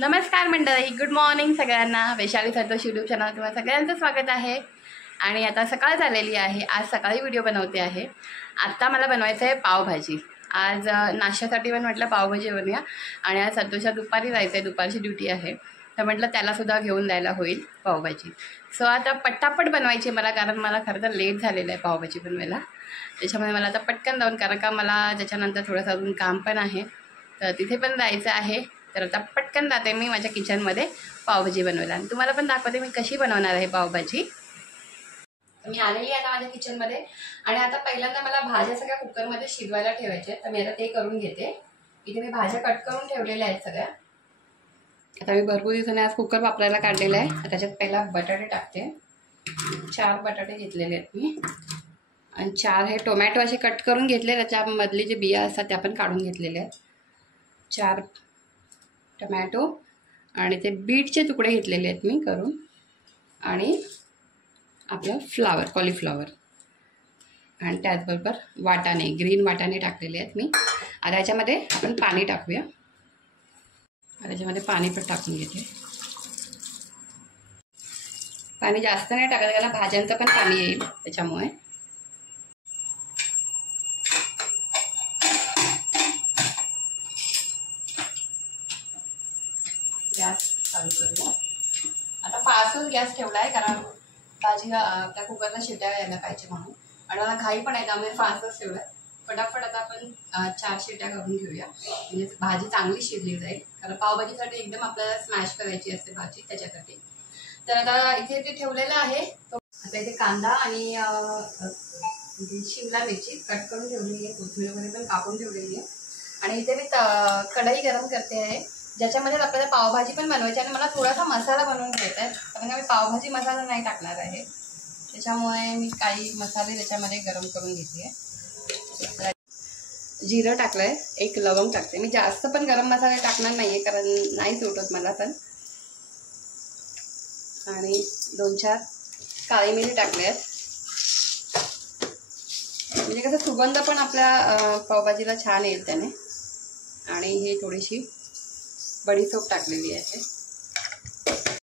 नमस्कार मंडळी, good morning सगळ्यांना. वैशाली संतोष यूट्यूब चॅनल तुम्हाला सगळ्यांचं स्वागत आहे. आणि आता सकाळ झालेली आहे. आज सकाळी व्हिडिओ बनवते आहे. आत्ता मला बनवायचं आहे पावभाजी. आज नाश्त्यासाठी पण म्हटलं पावभाजी बनवूया. आणि आज संतोषला दुपारी जायचं आहे, दुपारची ड्युटी आहे, तर म्हटलं त्यालासुद्धा घेऊन द्यायला होईल पावभाजी. सो आता पटापट बनवायची मला, कारण मला खरं तर लेट झालेलं आहे पावभाजी बनवायला. त्याच्यामुळे मला आता पटकन जाऊन, कारण का मला त्याच्यानंतर थोडंसं अजून काम पण आहे, तर तिथे पण जायचं आहे. तर आता पटकन जाते मी माझ्या किचनमध्ये पावभाजी बनवायला आणि तुम्हाला पण दाखवते मी कशी बनवणार आहे पावभाजी. मी आलेली आता माझ्या किचनमध्ये आणि आता पहिल्यांदा मला भाज्या सगळ्या कुकरमध्ये शिजवायला ठेवायच्या, तर मी आता ते करून घेते. इथे मी भाज्या कट करून ठेवलेल्या आहेत सगळ्या. आता मी भरपूर दिवसांनी आज कुकर वापरायला काढलेला आहे. त्याच्यात पहिला बटाटे टाकते. 4 बटाटे घेतलेले आहेत मी आणि 4 हे टोमॅटो असे कट करून घेतले, त्याच्यामधली जे बिया असतात त्या पण काढून घेतलेल्या आहेत. 4 टमॅटो आणि ते बीटचे तुकडे घेतलेले आहेत मी करून, आणि आपलं फ्लावर, कॉलीफ्लावर, आणि त्याचबरोबर वाटाणे, ग्रीन वाटाणे टाकलेले आहेत मी. आता याच्यामध्ये आपण पाणी टाकूया. आता याच्यामध्ये पाणी पण टाकून घेते. पाणी जास्त नाही टाकायचं, कारण भाज्यांचं पण पाणी येईल त्याच्यामुळे. गॅस चालू करूया. आता फास्टच गॅस ठेवला आहे, कारण भाजी त्या कुकरला शिट्या यायला पाहिजे म्हणून, आणि मला घाई पण आहे त्यामुळे फास्टच ठेवला आहे. फटाफट आता आपण 4 शिट्या करून घेऊया, म्हणजे भाजी चांगली शिजली जाईल. कारण पावभाजीसाठी एकदम आपल्याला स्मॅश करायची असते भाजी, त्याच्यासाठी. तर आता इथे ते ठेवलेलं आहे. आता इथे कांदा आणि शिमला मिरची कट करून ठेवलेली आहे, कोथिंबीर वगैरे पण कापून ठेवलेली आहे. आणि इथे मी कढई गरम करते आहे, ज्याच्यामध्ये आपल्याला पावभाजी पण बनवायची. आणि मला थोडासा मसाला बनवून घ्यायचा आहे, कारण मी पावभाजी मसाला नाही टाकणार आहे, त्याच्यामुळे मी काही मसाले त्याच्यामध्ये गरम करून घेते. जिरं टाकलं आहे, 1 लवंग टाकते मी. जास्त पण गरम मसाले टाकणार नाही आहे, कारण नाहीच उठत मला पण. आणि 2-4 काळी मिरी टाकले आहेत, म्हणजे कसं सुगंध पण आपल्या पावभाजीला छान येईल त्याने. आणि हे थोडीशी बडीशोप टाकलेली आहे.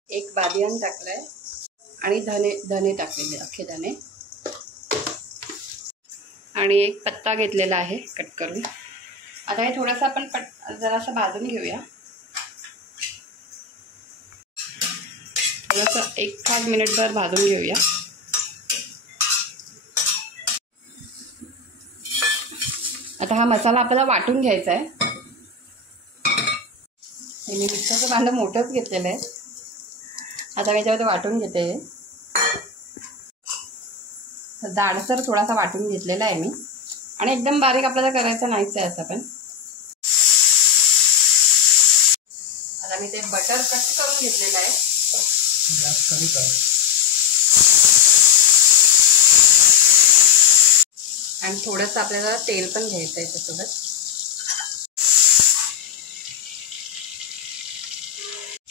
1 बादियान टाकलं आहे आणि धने टाकलेले, अख्खे धने. आणि 1 पत्ता घेतलेला आहे कट करून. आता हे थोडंसं आपण जरासं भाजून घेऊया. थोडंसं 1 मिनिटभर भाजून घेऊया. आता हा मसाला आपल्याला वाटून घ्यायचा आहे. मी मिक्सरचं भांडं मोठंच घेतलेलं आहे. आता मी याच्यामध्ये वाटून घेते. जाडसर थोडासा वाटून घेतलेला आहे मी, आणि एकदम बारीक आपल्याला करायचं नाहीच आहे असं पण. आता मी ते बटर कट करून घेतलेलं आहे. आणि थोडंसं आपल्याला तेल पण घ्यायचं आहे त्यासोबत.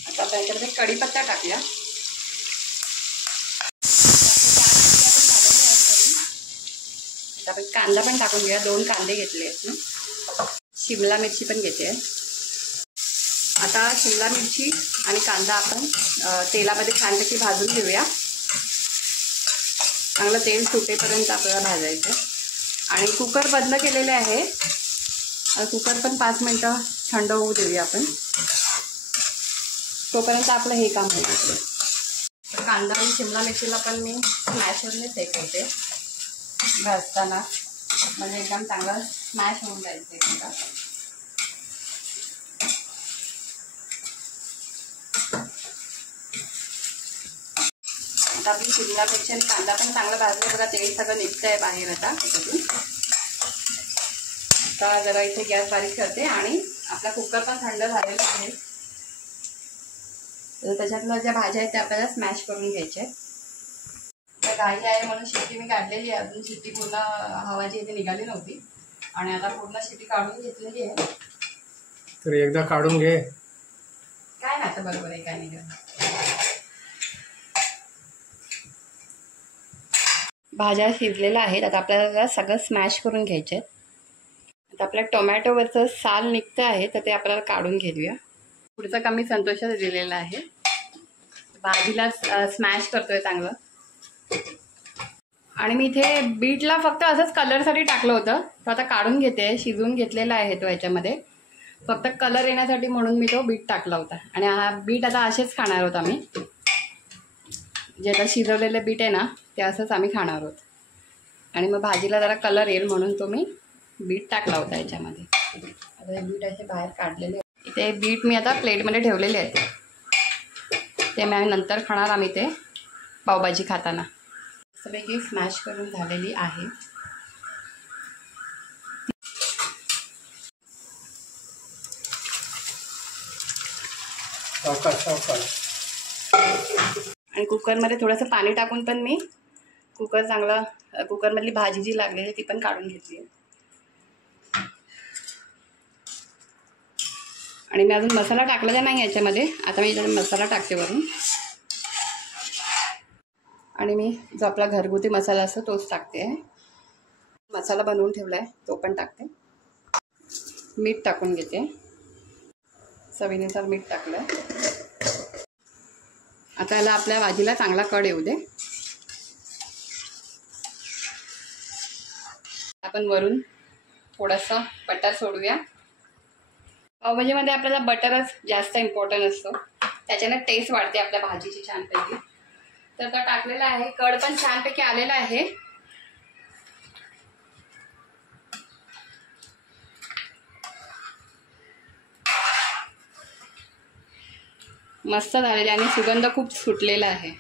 आता आपण याच्यामध्ये कढीपत्ता टाकूया. आता आपण कांदा पण टाकून घेऊया. 2 कांदे घेतले आहेत मी. शिमला मिरची पण घेते. आता शिमला मिरची आणि कांदा आपण तेलामध्ये छानपैकी भाजून घेऊया. चांगलं तेल सुटेपर्यंत आपल्याला भाजायचं. आणि कुकर बंद केलेले आहे. कुकर पण 5 मिनटं थंड होऊ देऊया आपण, तोपर्यंत आपलं हे काम होईल. कांदा आणि शिमला मिरचीला पण मी स्मॅशरने शेकवते भाजताना, म्हणजे एकदम चांगलं स्मॅश होऊन जायचं एकदा. आता आपली शिमला मिरची आणि कांदा पण चांगला भाजला बघा. तेल सगळं निघतं आहे बाहेर आता त्याच्यातून. आता जरा इथे गॅस बारीक करते आणि आपला कुकर पण थंड झालेला आहे. तर त्याच्यातल्या ज्या भाज्या आहेत त्या आपल्याला स्मॅश करून घ्यायच्या आहेत. तर घाई आहे म्हणून शिट्टी मी काढलेली आहे. अजून शिट्टी पूर्ण हवा जी इथे निघाली नव्हती, आणि आता पूर्ण शिट्टी काढून घेतलेली आहे. तर एकदा काढून घे. काय ना आता बरोबर आहे, काय निघालं. भाज्या शिजलेल्या आहेत. आता आपल्याला सगळं स्मॅश करून घ्यायचे आहेत. आता आपल्या टोमॅटोवरचं साल निघतं आहे, तर ते आपल्याला काढून घेऊया. पुढचं काम मी संतोषाला दिलेलं आहे. भाजीला स्मॅश करतोय चांगलं. आणि मी इथे बीटला फक्त असंच कलरसाठी टाकलं होतं. तो आता काढून घेते. शिजवून घेतलेला आहे तो याच्यामध्ये. फक्त कलर येण्यासाठी म्हणून मी तो बीट टाकला होता. आणि हा बीट आता असेच खाणार आहोत आम्ही. जे आता शिजवलेले बीट आहे ना ते असंच आम्ही खाणार आहोत. आणि मग भाजीला जरा कलर येईल म्हणून तो मी बीट टाकला होता याच्यामध्ये. आता हे बीट असे बाहेर काढलेले. इथे बीट मी आता प्लेटमध्ये ठेवलेले आहेत. ते मी नंतर खाणार आम्ही ते पावभाजी खाताना. सगळी स्मॅश करून झालेली आहे. आणि कुकरमध्ये थोडंसं पाणी टाकून पण मी कुकरमधली भाजी जी लागलेली ती पण काढून घेतली आहे. आणि मी अजून मसाला टाकलेला नाही याच्यामध्ये. आता मी याच्यामध्ये मसाला टाकते वरून. आणि मी जो आपला घरगुती मसाला असतो तोच टाकते. मसाला बनवून ठेवला आहे तो पण टाकते. मीठ टाकून घेते. चवीनुसार मीठ टाकलं आहे. आता याला आपल्या भाजीला चांगला कड येऊ दे. आपण वरून थोडंसं बटर सोडूया. पावभाजीमध्ये आपल्याला बटरच जास्त इम्पॉर्टंट असतो. त्याच्याने टेस्ट वाढते आपल्या भाजीची छानपैकी. तर तो टाकलेला आहे. कड पण छानपैकी आलेला आहे. मस्त झालेले आणि सुगंध खूप सुटलेला आहे.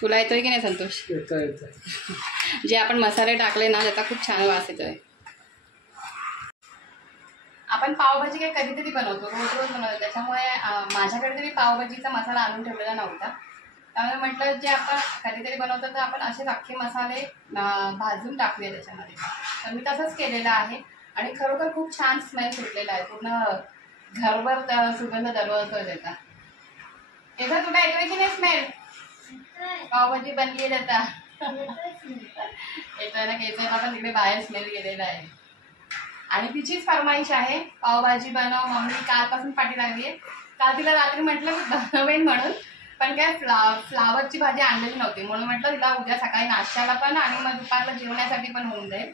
तुला येतोय की नाही संतोष? येतोय. जे आपण मसाले टाकले ना त्याचा खूप छान वास येतोय. आपण पावभाजी काही कधीतरी बनवतो, रोज रोज बनवतो. त्याच्यामुळे माझ्याकडे तरी पावभाजीचा मसाला आणून ठेवलेला नव्हता. त्यामुळे म्हटलं जे आपण कधीतरी बनवतो तर आपण असे अख्खे मसाले भाजून टाकूया त्याच्यामध्ये. तर मी तसंच केलेलं आहे. आणि खरोखर खूप छान स्मेल सुटलेला आहे. पूर्ण घरभर सुगंध दरवळतोय त्याचा. एकदा तुला येतोय की नाही स्मेल? पावभाजी बनली आहे आता. येतोय ना? येतोय ना? पण तिकडे बाहेर स्मेल गेलेला आहे. आणि तिचीच फरमाईश आहे पावभाजी बनव. मम्मी कालपासून पाठी लागली आहे. काल तिला रात्री म्हटलं की बनवेन म्हणून, पण काय फ्लावरची भाजी आणलेली नव्हती. म्हणून म्हटलं तिला उद्या सकाळी नाश्त्याला पण आणि मग दुपारला जेवण्यासाठी पण होऊन जाईल.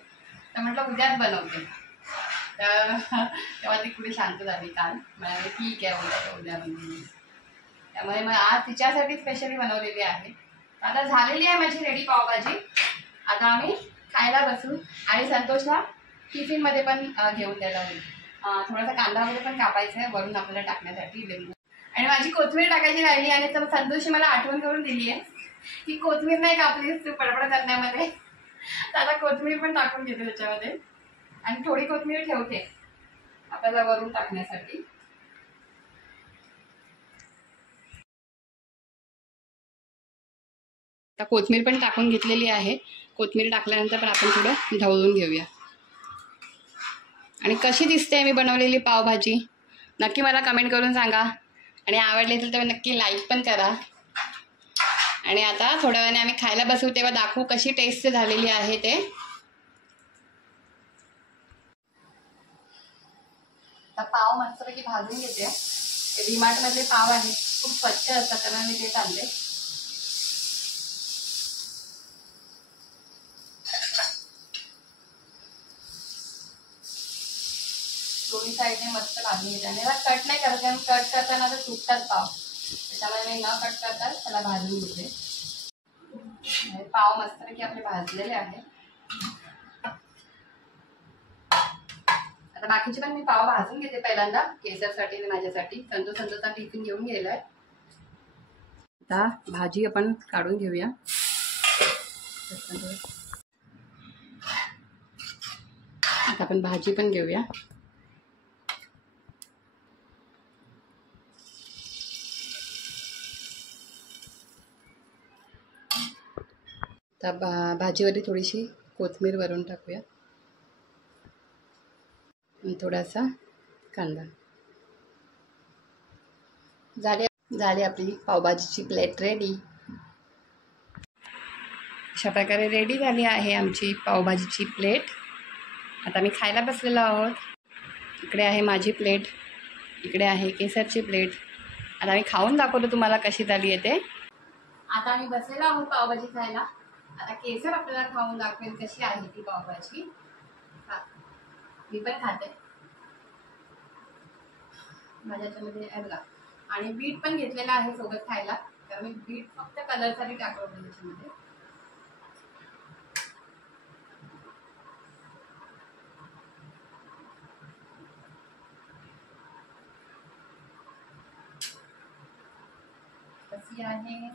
तर म्हटलं उद्याच बनवते. तर तेव्हा ती पुढे शांत झाली काल. म्हणाले ठीक आहे उद्या बनवून. त्यामुळे मग आज तिच्यासाठी स्पेशली बनवलेली आहे. आता झालेली आहे माझी रेडी पावभाजी. आता आम्ही खायला बसू. आणि संतोषला टिफिनमध्ये पण घेऊन द्यायला होईल. थोडासा कांदा वगैरे पण कापायचा आहे वरून आपल्याला टाकण्यासाठी लिंबू. आणि माझी कोथिंबीर टाकायची राहिली. आणि तर संतोषी मला आठवण करून दिली आहे की कोथिंबीर नाही कापलीस तू पडपड करण्यामध्ये. तर आता कोथिंबीर पण टाकून घेते त्याच्यामध्ये. आणि थोडी कोथिंबीर ठेवते आपल्याला वरून टाकण्यासाठी. आता कोथिंबीर पण टाकून घेतलेली आहे. कोथिंबीर टाकल्यानंतर पण आपण थोडं ढवळून घेऊया. आणि कशी दिसते मी बनवलेली पावभाजी नक्की मला कमेंट करून सांगा. आणि आवडली असेल तर नक्की लाईक पण करा. आणि आता थोड्या वेळाने आम्ही खायला बसू तेव्हा दाखवू कशी टेस्ट झालेली आहे ते. आता पाव मस्तपैकी भाजून घेते. डीमार्टमधले पाव आहे खूप स्वच्छ असतात त्यामुळे मी तेच आणले. दोन्ही साईडने मस्त भाजून घेते. आणि त्याला कट नाही करत कारण कट करताना तर तुटतात पाव. त्याच्यामुळे मी न कट करताच त्याला भाजून घेते. पाव मस्तपैकी आपले भाजलेले आहे. आता बाकीचे पण मी पाव भाजून घेते पहिल्यांदा केसरसाठी आणि माझ्यासाठी. संतोषचा टिफिन घेऊन गेलाय. आता भाजी आपण काढून घेऊया. आता आपण भाजी पण घेऊया. आता भाजीवरती थोडीशी कोथिंबीर वरून टाकूया. आणि थोडासा कांदा. झाली आपली पावभाजीची प्लेट रेडी. अशा प्रकारे रेडी झाली आहे आमची पावभाजीची प्लेट. आता मी खायला बसलेलो आहोत. इकडे आहे माझी प्लेट. इकडे आहे केसरची प्लेट. आता मी खाऊन दाखवतो तुम्हाला कशी झाली आहे ते. आता आम्ही बसलेलो आहोत पावभाजी खायला. आता केसर आपल्याला खाऊन दाखवेल कशी आहे ती पावभाजी. मी पण खाते. माझ्या याच्यामध्ये आहे बघा. आणि बीट पण घेतलेला आहे सोबत खायला, कारण मी बीट फक्त कलरसाठी टाकलं होतं त्याच्यामध्ये. कशी आहे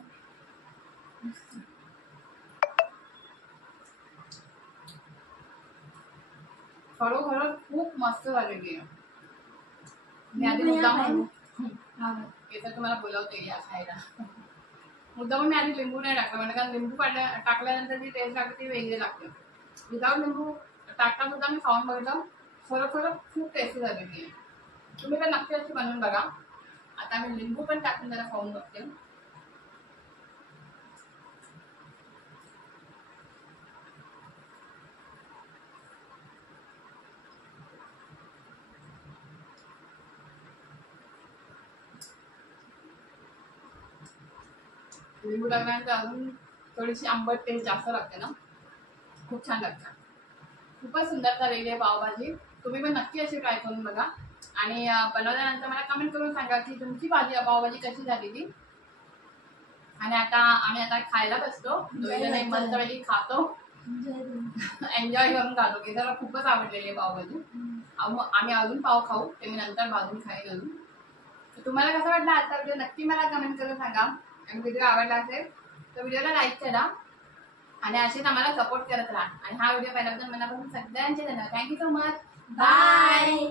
खरोखर खूप मस्त झालेली आहे. मी आधी मुद्दाम केसर तुम्हाला बोलवते या खायला. मुद्दाम मी आधी लिंबू नाही टाकलं, म्हणजे कारण लिंबू टाकल्यानंतर जी टेस्ट लागते ती वेगळी लागते. विदाऊट लिंबू टाकता सुद्धा मी खाऊन बघितलं, खरोखर खूप टेस्टी झालेली आहे. तुम्ही पण नक्की अशी बनवून बघा. आता मी लिंबू पण टाकून जरा खाऊन बघते. लिंबू टाकल्यानंतर अजून थोडीशी आंबट टेस्ट जास्त लागते ना, खूप छान लागतं. खूपच सुंदर झालेली आहे पावभाजी. तुम्ही पण नक्की अशी ट्राय करून बघा आणि बनवल्यानंतर मला कमेंट करून सांगा की तुमची पावभाजी कशी झाली ती. आणि आता आम्ही खायला बसतो. दोघीजणी मस्तपैकी खातो, एन्जॉय करून खातो. केसाला खूपच आवडलेली आहे पावभाजी. आम्ही अजून पाव खाऊ, ते मी नंतर भाजून खाईन अजून. तुम्हाला कसं वाटलं आजचा व्हिडिओ नक्की मला कमेंट करून सांगा. आणि व्हिडिओ आवडला असेल तर व्हिडिओला लाईक करा आणि असेच आम्हाला सपोर्ट करत राहा. आणि हा व्हिडिओ पाहिल्याबद्दल मनापासून सगळ्यांचे धन्यवाद. Thank you so much. बाय.